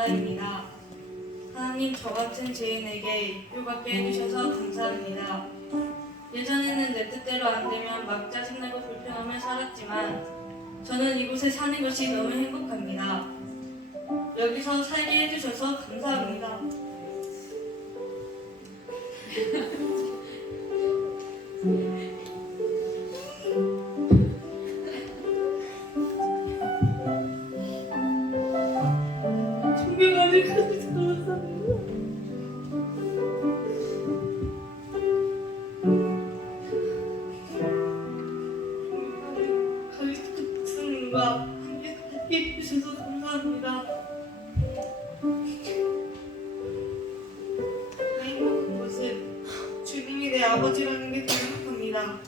나라입니다. 하나님 저 같은 죄인에게 유받게 해주셔서 감사합니다. 예전에는 내 뜻대로 안 되면 막 짜증나고 불편하며 살았지만 저는 이곳에 사는 것이 너무 행복합니다. 여기서 살게 해주셔서 감사합니다. 아버지라는 게더 행복합니다.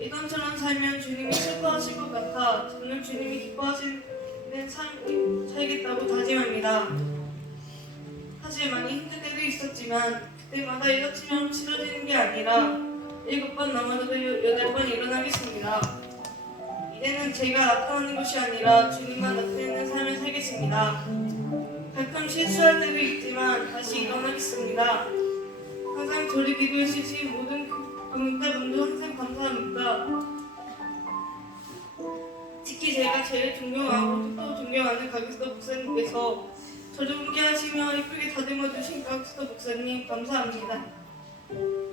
이전처럼 살면 주님이 슬퍼하실 것 같아 저는 주님이 기뻐하시는 삶 살겠다고 다짐합니다. 있었지만 그때마다 이렇지만 치러지는 게 아니라 일곱 번 넘어져도 여- 여덟 번 일어나겠습니다. 이제는 제가 나타나는 것이 아니라 주님만 나타내는 삶을 살겠습니다. 가끔 실수할 때도 있지만 다시 일어나겠습니다. 항상 저를 믿고 주신 모든 감독자분도 항상 감사합니다. 특히 제가 제일 존경하고 또 존경하는 가기스터 목사님께서 저를 훈계하시며 이쁘게 다듬어 주신 가기스터 목사님 감사합니다.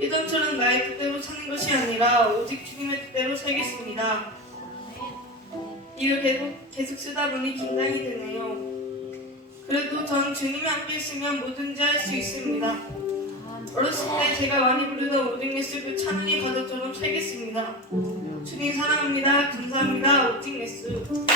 예전처럼 나의 뜻대로 사는 것이 아니라 오직 주님의 뜻대로 살겠습니다. 이를 계속, 계속 쓰다 보니 긴장이 되네요. 그래도 전 주님이 함께 있으면 뭐든지 할 수 있습니다. 어렸을 때 제가 많이 부르던 오직 예수 그 찬양의 가사처럼 살겠습니다. 주님 사랑합니다. 감사합니다. 오직 예수.